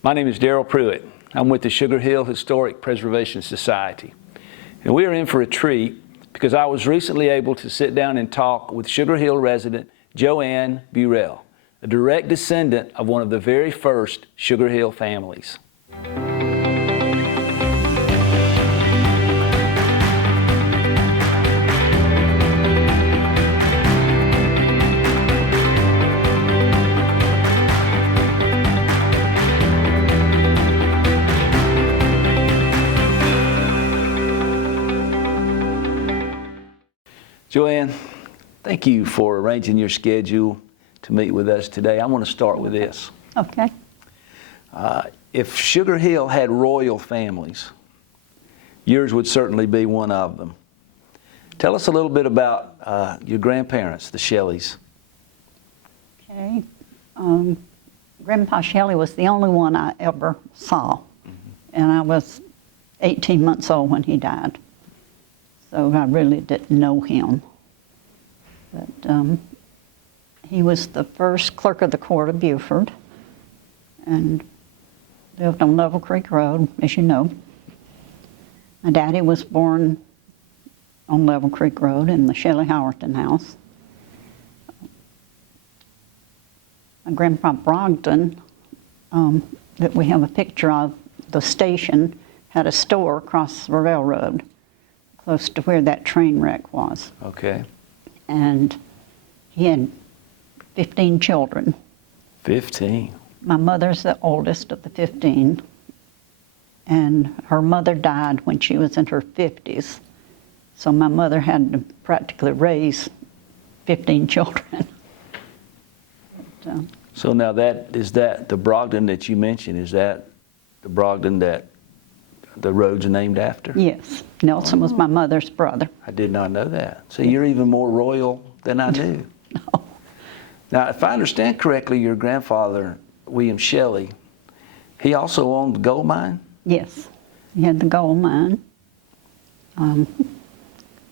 My name is Darrell Pruitt. I'm with the Sugar Hill Historic Preservation Society. And we are in for a treat because I was recently able to sit down and talk with Sugar Hill resident Joann Burel, a direct descendant of one of the very first Sugar Hill families. Joann, thank you for arranging your schedule to meet with us today. I want to start with this. Okay. If Sugar Hill had royal families, yours would certainly be one of them. Tell us a little bit about your grandparents, the Shelleys. Okay. Grandpa Shelley was the only one I ever saw. And I was 18 months old when he died. So I really didn't know him. But he was the first clerk of the court of Beaufort and lived on Level Creek Road, as you know. My daddy was born on Level Creek Road in the Shelley Howerton house. My grandpa Brogdon, that we have a picture of, the station, had a store across the railroad, close to where that train wreck was. Okay. And he had 15 children. 15? My mother's the oldest of the 15, and her mother died when she was in her 50s. So my mother had to practically raise 15 children. But, so now is that the Brogdon that you mentioned, is that the Brogdon that the road's named after? yes, Nelson was my mother's brother. I did not know that. So you're even more royal than I knew. No. Now, if I understand correctly, your grandfather, William Shelley, he also owned the gold mine? Yes, he had the gold mine. Of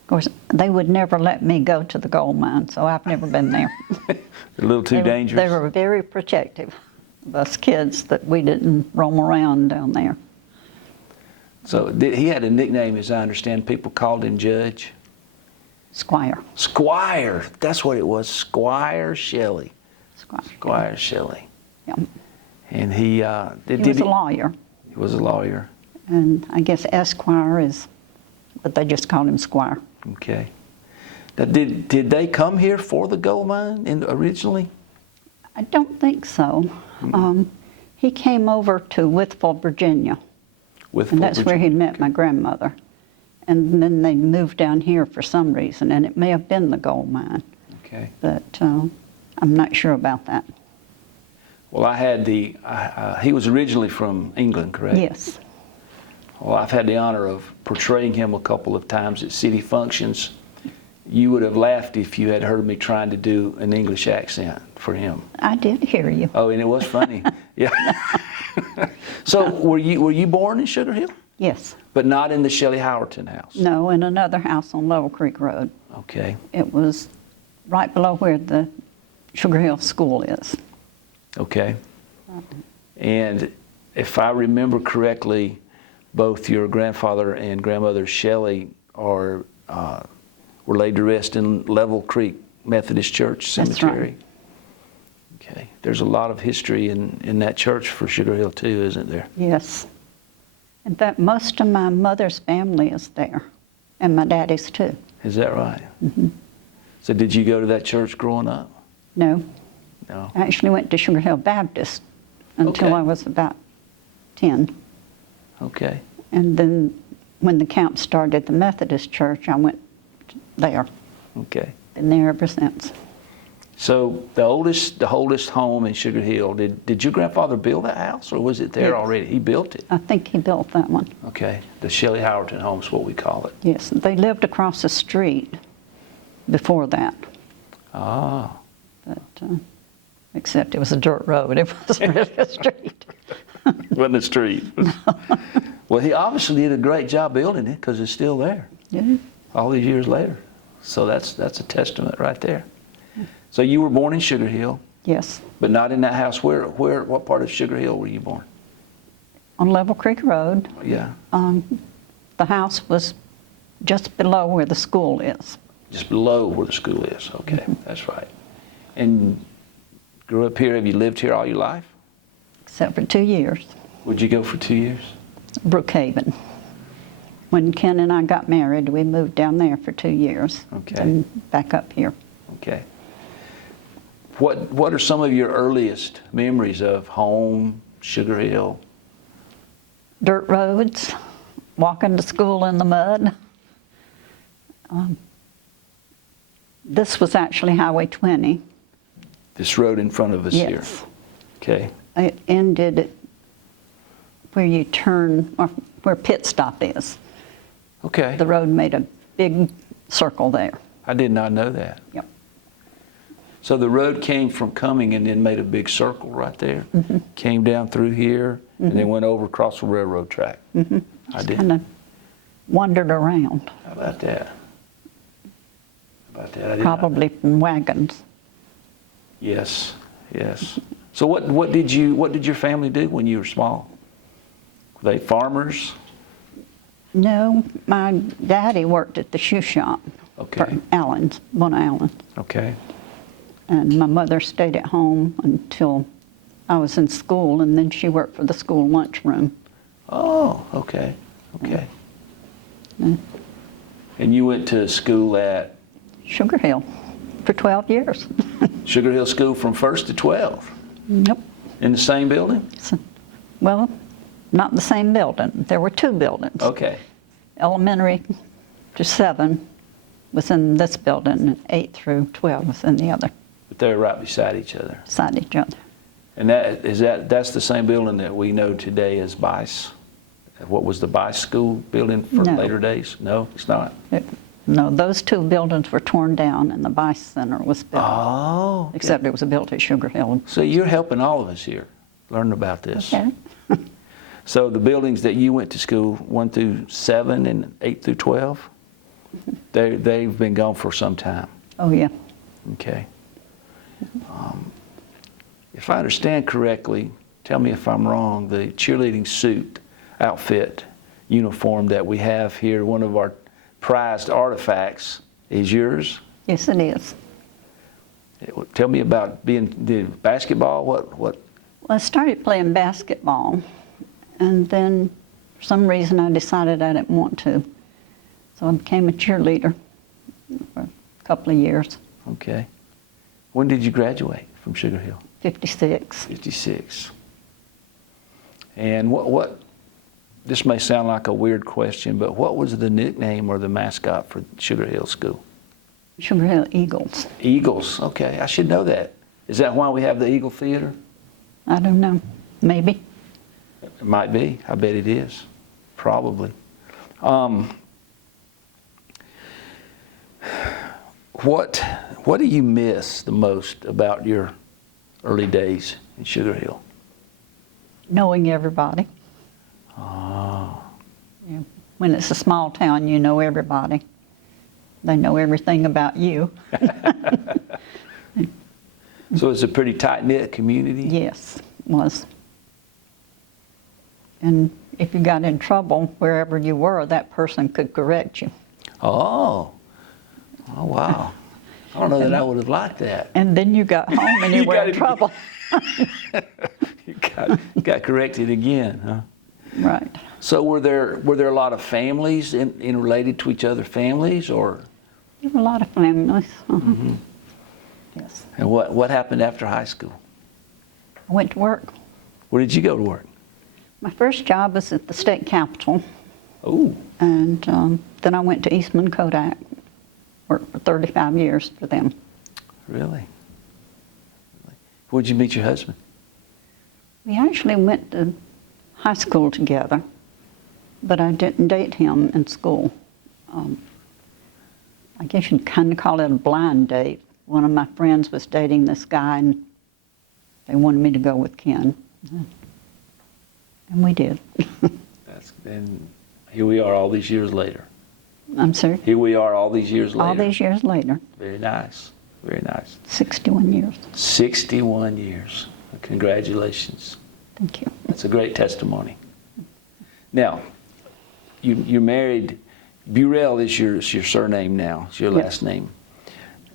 course, they would never let me go to the gold mine, so I've never been there. A little too dangerous? They were very protective of us kids that we didn't roam around down there. So he had a nickname, as I understand. People called him Judge? Squire. Squire. That's what it was. Squire Shelley. Squire Shelley. Yeah. And he was a lawyer. He was a lawyer. And I guess Esquire is, but they just called him Squire. Okay. Now, did they come here for the gold mine originally? I don't think so. He came over to Withful, Virginia. And that's where he met my grandmother. And then they moved down here for some reason, and it may have been the gold mine. Okay. But I'm not sure about that. Well, I had he was originally from England, correct? Yes. Well, I've had the honor of portraying him a couple of times at city functions. You would have laughed if you had heard me trying to do an English accent for him. I did hear you. Oh, and it was funny. Yeah. So were you born in Sugar Hill? Yes. But not in the Shelley Howerton house? No, in another house on Level Creek Road. Okay. It was right below where the Sugar Hill School is. Okay. And if I remember correctly, both your grandfather and grandmother Shelley were laid to rest in Level Creek Methodist Church Cemetery. That's right. Okay. There's a lot of history in that church for Sugar Hill too, isn't there? Yes. In fact, most of my mother's family is there, and my daddy's too. Is that right? Mm-hmm. So did you go to that church growing up? No. No. I actually went to Sugar Hill Baptist until I was about 10. Okay. And then when the camp started, the Methodist church, I went there. Okay. Been there ever since. So the oldest home in Sugar Hill, did your grandfather build that house, or was it there Yes. already? He built it? I think he built that one. Okay. The Shelley Howerton home is what we call it. Yes, they lived across the street before that. Ah. But, except it was a dirt road. It wasn't really a street. It wasn't a street. Well, he obviously did a great job building it because it's still there. Yeah. All these years later. So that's a testament right there. So you were born in Sugar Hill? Yes. But not in that house. What part of Sugar Hill were you born? on Level Creek Road. Yeah. The house was just below where the school is. Just below where the school is. Okay, that's right. And grew up here. Have you lived here all your life? Except for 2 years, Where'd you go for 2 years? Brookhaven. When Ken and I got married, we moved down there for 2 years. Okay. And back up here. Okay. What are some of your earliest memories of home, Sugar Hill? Dirt roads, walking to school in the mud. This was actually Highway 20. This road in front of us here. Yes. Okay. It ended at where you turn, or where pit stop is. Okay. The road made a big circle there. I did not know that. Yep. So the road came from Cumming and then made a big circle right there. Came down through here and then went over across the railroad track. I did. Kind of wandered around, How about that? How about that? I did not- probably from wagons. Yes. Yes. So what did your family do when you were small? Were they farmers? No, my daddy worked at the shoe shop Okay. for Allen's, one of Allen's. Okay. And my mother stayed at home until I was in school, and then she worked for the school lunchroom. Oh, okay. Okay. And you went to school at Sugar Hill for 12 years. Sugar Hill School from 1st to 12 Yep. in the same building? So, well, not the same building. There were 2 buildings. Okay. Elementary to 7 was in this building, and 8 through 12 was in the other, But they're right beside each other. beside each other. And that's the same building that we know today as Bice? What was the Bice School building for No. later days? No, it's not. No, those 2 buildings were torn down, and the Bice Center was built. Oh. Except it was built at Sugar Hill. So you're helping all of us here learn about this. Okay. So the buildings that you went to school, 1 through 7 and 8 through 12, they've been gone for some time. Oh, yeah. Okay. If I understand correctly, tell me if I'm wrong, the cheerleading suit outfit uniform that we have here, one of our prized artifacts, is yours? Yes, it is. Tell me about the basketball. What? Well, I started playing basketball, and then for some reason I decided I didn't want to. So I became a cheerleader for a couple of years, Okay. When did you graduate from Sugar Hill? 56. 56. And what, this may sound like a weird question, but what was the nickname or the mascot for Sugar Hill School? Sugar Hill Eagles. Eagles. Okay, I should know that. Is that why we have the Eagle Theater? I I don't know, maybe. It might be. I bet it is. Probably. What do you miss the most about your early days in Sugar Hill? Knowing everybody. Oh. Yeah. When it's a small town, you know everybody. They know everything about you. So it's a pretty tight-knit community? Yes, it was. And if you got in trouble, wherever you were, that person could correct you. Oh. Oh, wow. I don't know that I would have liked that. And then you got home and you were in gotta- trouble. You got corrected again, huh? Right. So were there a lot of families in related to each other families, or? There were a lot of families. Yes. And what happened after high school? I went to work. Where did you go to work? My first job was at the state capitol, Oh, and then I went to Eastman Kodak. Worked for 35 years for them. really? Where'd you meet your husband? We actually went to high school together, but I didn't date him in school. I guess you'd kind of call it a blind date. One of my friends was dating this guy, and they wanted me to go with Ken. And we did. And here we are all these years later. I'm sorry? Here we are all these years later. All these years later, Very nice. Very nice. 61 years. 61 years. Congratulations. Thank you. That's a great testimony. Now, you're married. Burel is your surname now. It's your last name.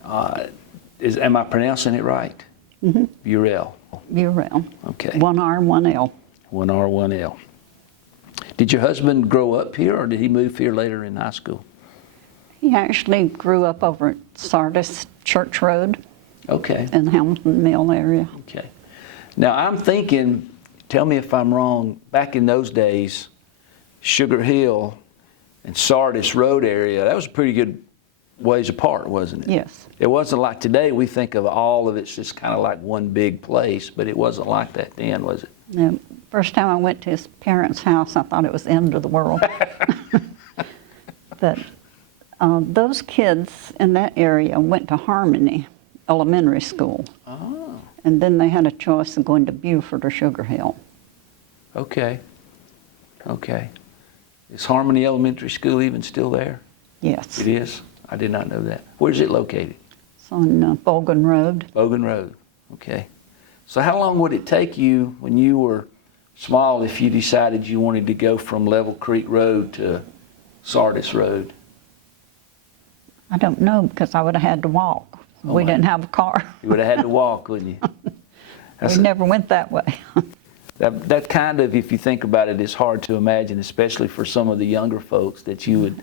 Am I pronouncing it right? Mm-hmm. Burel. Burel. Okay. One R, one L. One R, one L. Did your husband grow up here, or did he move here later in high school? He actually grew up over at Sardis Church Road. Okay. In the Hamilton Mill area. Okay. Now I'm thinking, tell me if I'm wrong, back in those days, Sugar Hill and Sardis Road area, that was a pretty good ways apart, wasn't it? Yes. It wasn't like today, we think of all of it's just kind of like one big place, but it wasn't like that then, was it? The first time I went to his parents' house, I thought it was the end of the world. But those kids in that area went to Harmony Elementary School. Oh. And then they had a choice of going to Beaufort or Sugar Hill. Okay. Okay. Is Harmony Elementary School even still there? Yes. It is? I did not know that. Where's it located? It's on Bogan Road. Bogan Road. Okay. So how long would it take you when you were small if you decided you wanted to go from Level Creek Road to Sardis Road? I don't know, because I would have had to walk. Oh, We my. didn't have a car. You would have had to walk, wouldn't you? We never went that way. That kind of, if you think about it, is hard to imagine, especially for some of the younger folks, that you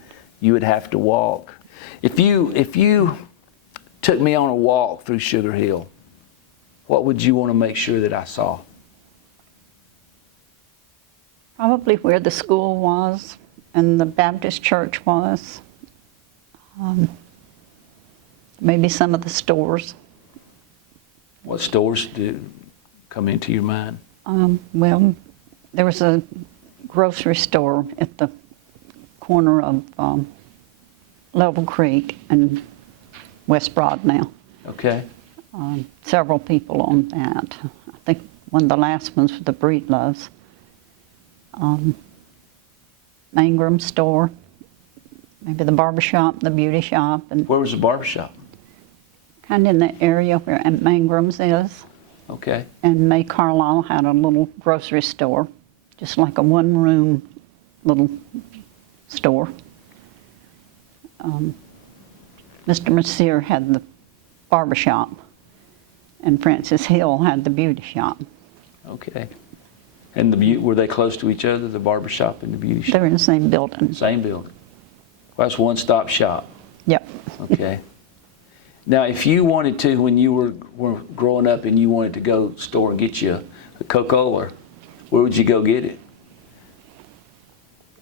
would have to walk. If you took me on a walk through Sugar Hill, what would you want to make sure that I saw? Probably where the school was and the Baptist church was. Maybe some of the stores. What stores do come into your mind? Well, there was a grocery store at the corner of Level Creek and West Broad now. Okay. Several people on that. I think one of the last ones was the Breedloves. Mangrum store, maybe the barber shop, the beauty shop, and Where was the barber shop? kind of in the area where Mangrum's is. Okay. And May Carlisle had a little grocery store, just like a one-room little store. Mr. Mercier had the barber shop, and Francis Hill had the beauty shop. Okay. And were they close to each other, the barber shop and the beauty shop? They were in the same building. Same building. Well, that's one-stop shop. Yep. Okay. Now, if you wanted to, when you were growing up and you wanted to go store and get you a Coca-Cola, where would you go get it?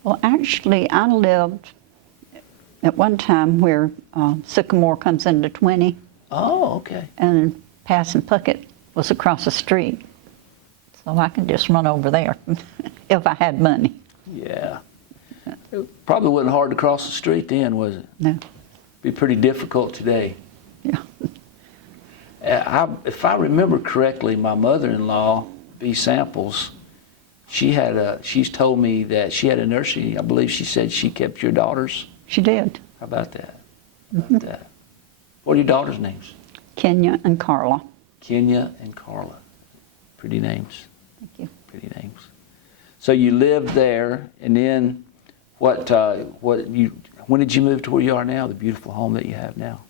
Well, actually, I lived at one time where Sycamore comes into 20, Oh, okay. and Passing Puckett was across the street. So I could just run over there if I had money. Yeah. It probably wasn't hard to cross the street then, was it? No. Be pretty difficult today. Yeah. If I remember correctly, my mother-in-law, B. Samples, she's told me that she had a nursery. I believe she said she kept your daughters. She did. How about that? How about that? What are your daughters' names? Kenya and Carla. Kenya and Carla. Pretty names. Thank you. Pretty names. So you lived there, and then when did you move to where you are now, the beautiful home that you have now?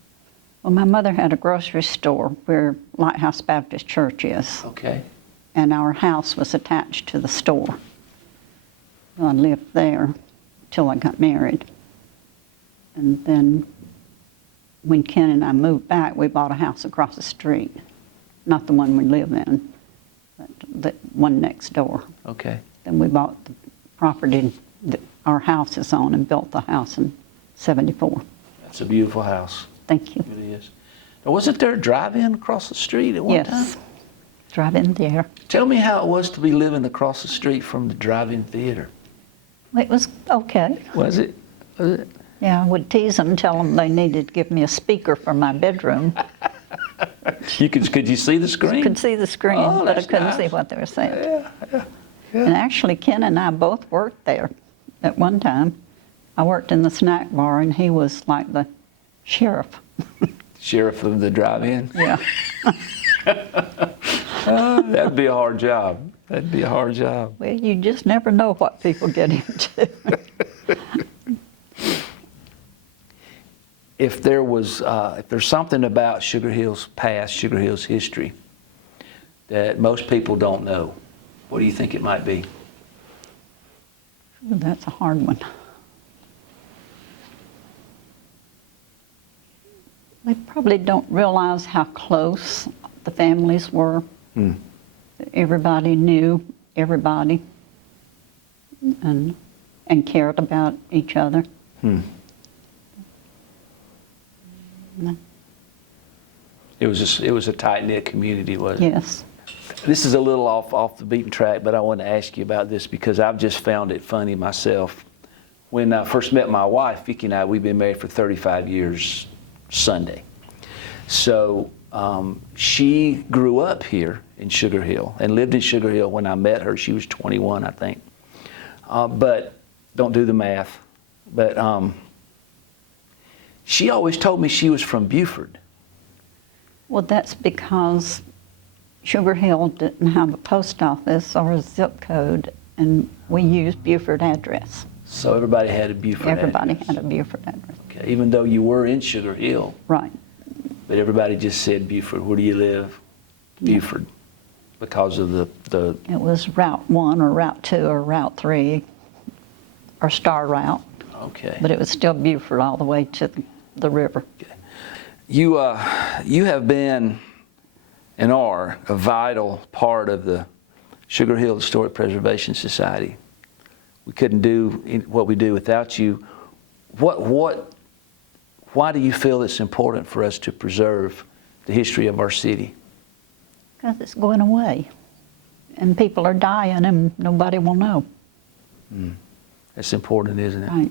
Well, my mother had a grocery store where Lighthouse Baptist Church is, Okay. and our house was attached to the store. I lived there till I got married. And then when Ken and I moved back, we bought a house across the street. Not the one we live in, but the one next door. Okay. Then we bought the property that our house is on and built the house in '74. That's a beautiful house. Thank you. It is. Now, wasn't there a drive-in across the street at one time? Yes. Drive in there. Tell me how it was to be living across the street from the drive-in theater. It was okay. Was it? Was it? Yeah, I would tease them, tell them they needed to give me a speaker for my bedroom. Could you see the screen? Could see the screen, Oh, but I that's couldn't nice. see what they were saying. Yeah. And actually, Ken and I both worked there at one time. I worked in the snack bar, and he was like the sheriff. Sheriff of the drive-in. Yeah. That'd be a hard job. That'd be a hard job. Well, you just never know what people get into. If there's something about Sugar Hill's past, Sugar Hill's history, that most people don't know, what do you think it might be? Ooh, that's a hard one. They probably don't realize how close the families were. Everybody knew everybody and cared about each other. It was a tight-knit community, wasn't it? Yes. This is a little off the beaten track, but I want to ask you about this because I've just found it funny myself. When I first met my wife, Vicki and I, we've been married for 35 years Sunday. So she grew up here in Sugar Hill and lived in Sugar Hill when I met her. She was 21, I think. But don't do the math. But she always told me she was from Buford. Well, that's because Sugar Hill didn't have a post office or a zip code, and we used Buford address. So everybody had a Buford Everybody address. had a Buford address. Okay, even though you were in Sugar Hill. Right. But everybody just said Buford. Where do you live? Buford. Because of the It was Route 1 or Route 2 or Route 3 or Star Route. Okay. But it was still Buford all the way to the river. Okay. You have been and are a vital part of the Sugar Hill Historic Preservation Society. We couldn't do what we do without you. Why do you feel it's important for us to preserve the history of our city? Because it's going away. And people are dying and nobody will know. That's important, isn't it? Right.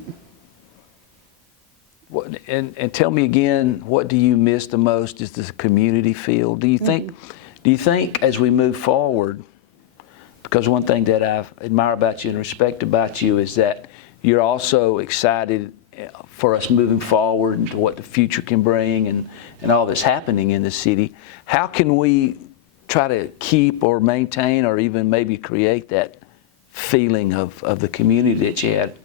And tell me again, what do you miss the most? Is the community feel? Do you think as we move forward, because one thing that I admire about you and respect about you is that you're also excited for us moving forward into what the future can bring and all that's happening in the city. How can we try to keep or maintain or even maybe create that feeling of the community that you had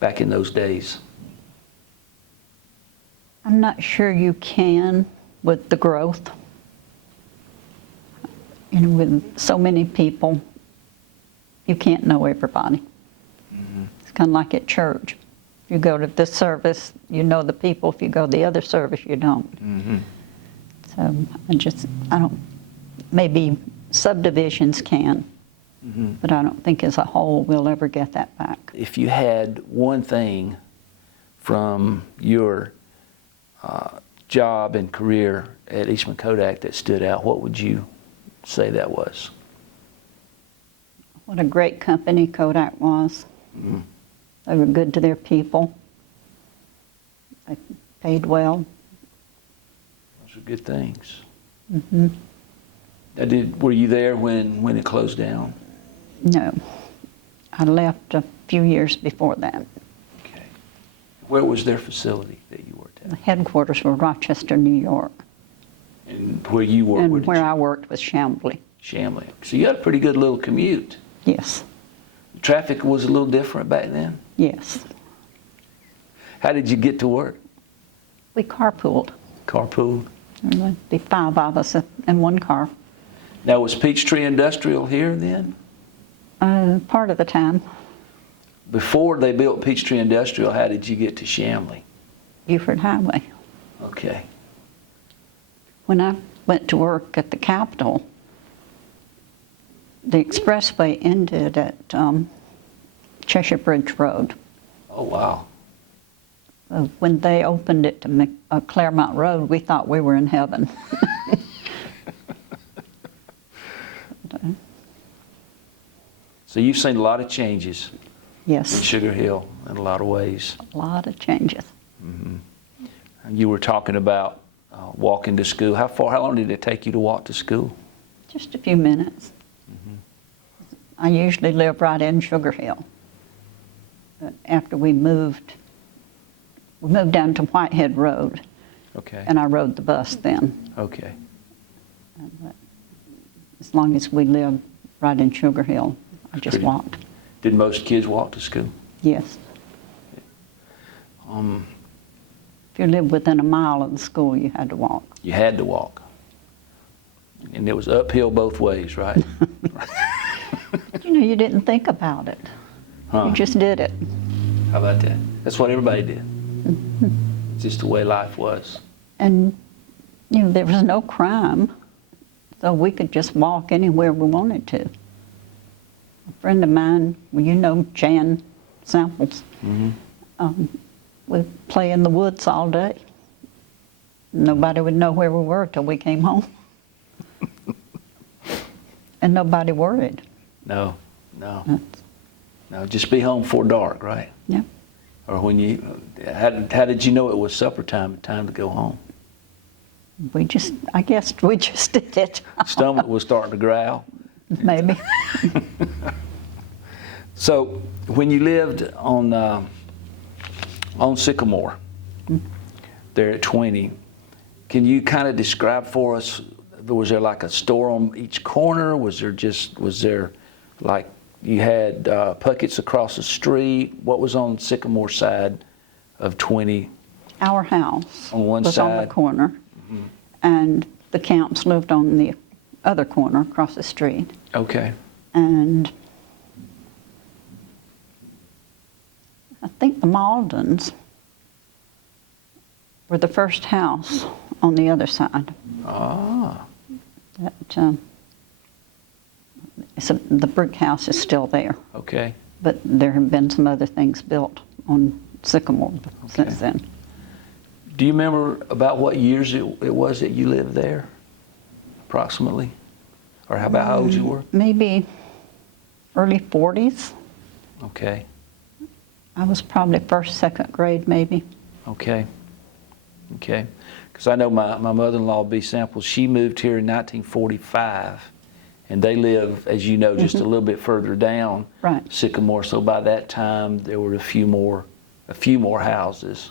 back in those days? I'm not sure you can with the growth. You know, with so many people, you can't know everybody. It's kind of like at church. If you go to this service, you know the people. If you go to the other service, you don't. So I don't, maybe subdivisions can, but I don't think as a whole we'll ever get that back. If you had one thing from your job and career at Eastman Kodak that stood out, what would you say that was? What a great company Kodak was. They were good to their people. They paid well. Those are good things. Were you there when it closed down? No, I left a few years before that. Okay. Where was their facility that you worked The at? headquarters were Rochester, New York, And where you worked? and where I worked was Chambly. Chambly. So you had a pretty good little commute. Yes, Traffic was a little different back then. yes. How did you get to work? We carpooled. Carpool? There would be 5 of us in one car, Now, was Peachtree Industrial here then? part of the time. Before they built Peachtree Industrial, how did you get to Chambly? Buford Highway. Okay. When I went to work at the Capitol, the expressway ended at Cheshire Bridge Road. Oh, wow. When they opened it to Claremont Road, we thought we were in heaven. So you've seen a lot of changes in Yes, Sugar Hill in a lot of ways. a lot of changes. You were talking about walking to school. How long did it take you to walk to school? Just a few minutes. I usually live right in Sugar Hill. But after we moved down to Whitehead Road, Okay. and I rode the bus then. Okay. as long as we lived right in Sugar Hill. I just walked. Did most kids walk to school? Yes. If you lived within a mile of the school, you had to walk. You had to walk. And it was uphill both ways, right? You know, you didn't think about it. Huh. You just did it. How about that? That's what everybody did. It's just the way life was. And, you know, there was no crime, so we could just walk anywhere we wanted to. A friend of mine, well, you know Jan Samples, we'd play in the woods all day. Nobody would know where we were till we came home. And nobody worried. No. Just be home before dark, right? Yeah. Or when you, how did you know it was supper time to go home? I guess we just did it. Stomach was starting to growl. Maybe. So when you lived on Sycamore, there at 20, can you kind of describe for us, was there like a store on each corner? Was there like you had Puckett's across the street? What was on Sycamore side of 20? Our house on one was side on the corner, and the Camps lived on the other corner across the street. Okay. And I think the Maldens were the first house on the other side. Ah. The brick house is still there. Okay. But there have been some other things built on Sycamore since then. Do you remember about what years it was that you lived there, approximately? Or about how old you were? Maybe early 40s. Okay. I was probably first, second grade, maybe. Okay. Because I know my mother-in-law, B. Samples, she moved here in 1945, and they live, as you know, just a little bit further down Sycamore. So by that time, there were a few more houses.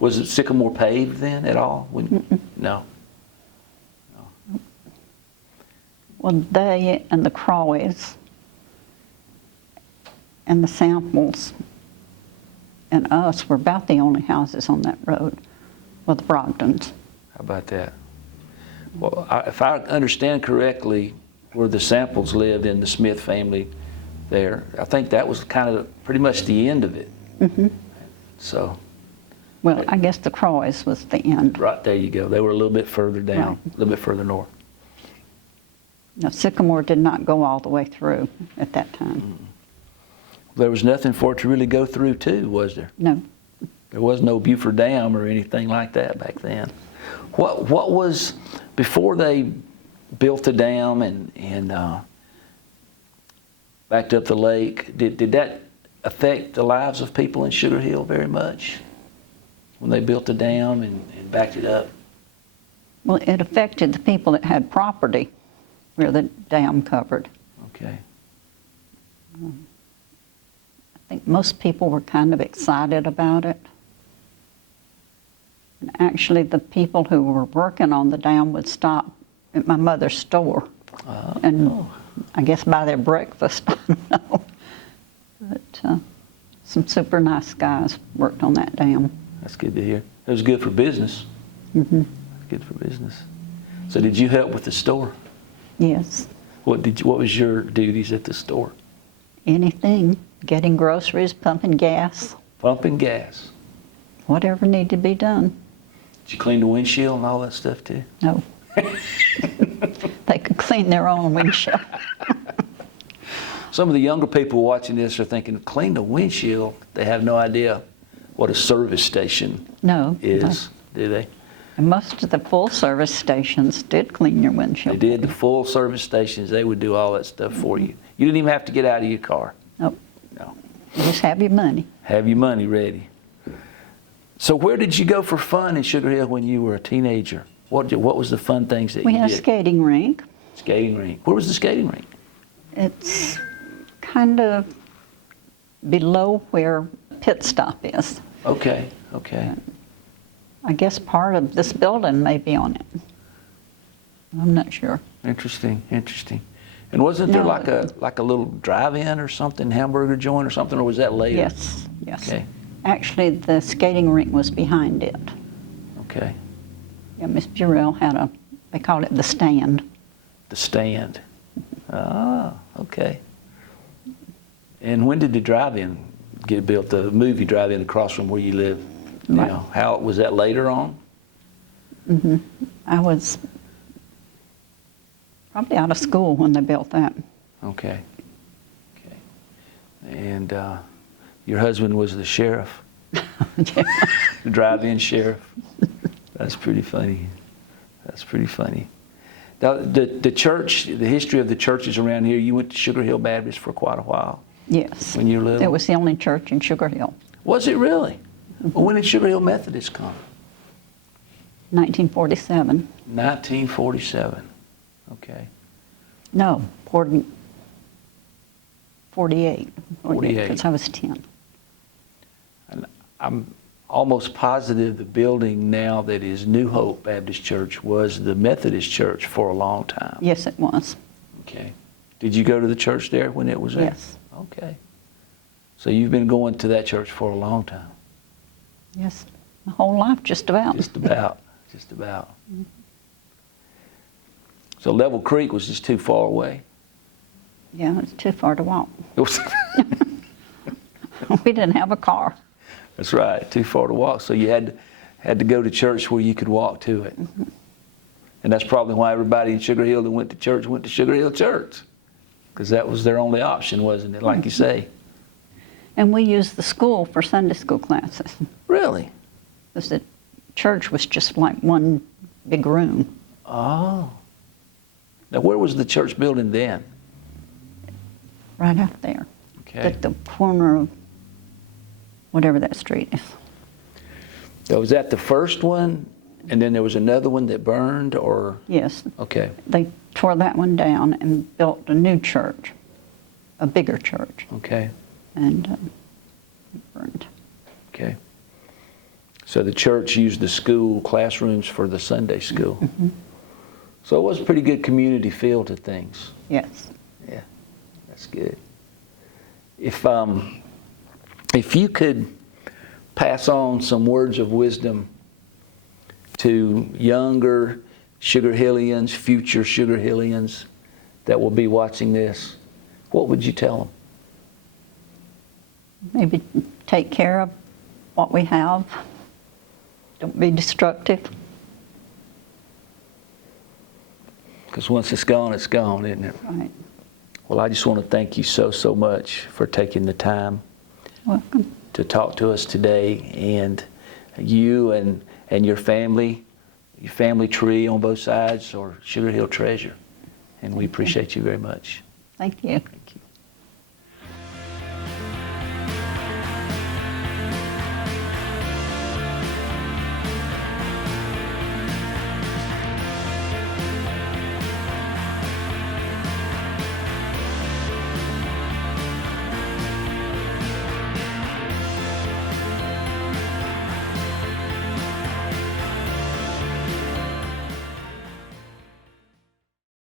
Was it Sycamore paved then at all? No. Well, they and the Craways and the Samples and us were about the only houses on that road. Well, the Brogdons. How about that? Well, if I understand correctly, where the Samples lived in the Smith family there, I think that was kind of pretty much the end of it. So. Well, I guess the Craways was the end. Right, there you go. They were a little bit further down, a little bit further north. Now, Sycamore did not go all the way through at that time. There was nothing for it to really go through to, was there? No. There was no Buford Dam or anything like that back then. What was, before they built the dam and backed up the lake, did that affect the lives of people in Sugar Hill very much? When they built the dam and backed it up? Well, it affected the people that had property where the dam covered. Okay. I think most people were kind of excited about it. And actually, the people who were working on the dam would stop at my mother's store and I guess buy their breakfast. I don't know. But some super nice guys worked on that dam. That's good to hear. It was good for business. Good for business. So did you help with the store? Yes. What was your duties at the store? Anything. Getting groceries, pumping gas. Pumping gas. Whatever needed to be done. Did you clean the windshield and all that stuff too? No. They could clean their own windshield. Some of the younger people watching this are thinking, clean the windshield. They have no idea what a service station is, do they? And most of the full service stations did clean your windshield. They did. The full service stations, they would do all that stuff for you. You didn't even have to get out of your car. Nope. No. You just have your money. Have your money ready. So where did you go for fun in Sugar Hill when you were a teenager? What was the fun things that you did? We had a skating rink. Skating rink. Where was the skating rink? It's kind of below where Pit Stop is. Okay. I guess part of this building may be on it. I'm not sure. Interesting, interesting. And wasn't there No. like a little drive-in or something, hamburger joint or something, or was that later? Yes, yes. Okay, Actually, the skating rink was behind it. okay. Yeah, Miss Burel had they called it the stand. The stand. Ah, okay. And when did the drive-in get built? The movie drive-in across from where you live now. Right. How was that later on? I was probably out of school when they built that. Okay. Okay. And your husband was the sheriff, Yeah. the drive-in sheriff. That's pretty funny. That's pretty funny. Now, the church, the history of the churches around here, you went to Sugar Hill Baptist for quite a while. Yes. When you were little? It was the only church in Sugar Hill. Was it really? Well, when did Sugar Hill Methodist come? 1947. 1947. Okay. No, 48. 48. Because I was 10. And I'm almost positive the building now that is New Hope Baptist Church was the Methodist church for a long time. Yes, it was. Okay. Did you go to the church there when it was there? Yes. Okay. So you've been going to that church for a long time. Yes. My whole life, just about. Just about. Just about. So Level Creek was just too far away. Yeah, it's too far to walk. It was We didn't have a car. That's right, too far to walk. So you had to go to church where you could walk to it. And that's probably why everybody in Sugar Hill that went to church went to Sugar Hill Church, because that was their only option, wasn't it? Like you say. And we used the school for Sunday school classes. Really? Because the church was just like one big room. Oh. Now, where was the church building then? Right out there. Okay. At the corner of whatever that street is. So was that the first one, and then there was another one that burned, or? Yes. Okay. They tore that one down and built a new church, a bigger church, Okay. and it burned. Okay. So the church used the school classrooms for the Sunday school. So it was a pretty good community feel to things. Yes. Yeah, that's good. If you could pass on some words of wisdom to younger Sugar Hillians, future Sugar Hillians that will be watching this, what would you tell them? Maybe take care of what we have. Don't be destructive. Because once it's gone, isn't it? Right. Well, I just want to thank you so much for taking the time Welcome. to talk to us today, and you and your family tree on both sides, or Sugar Hill Treasure. And we appreciate you very much. Thank you. Thank you.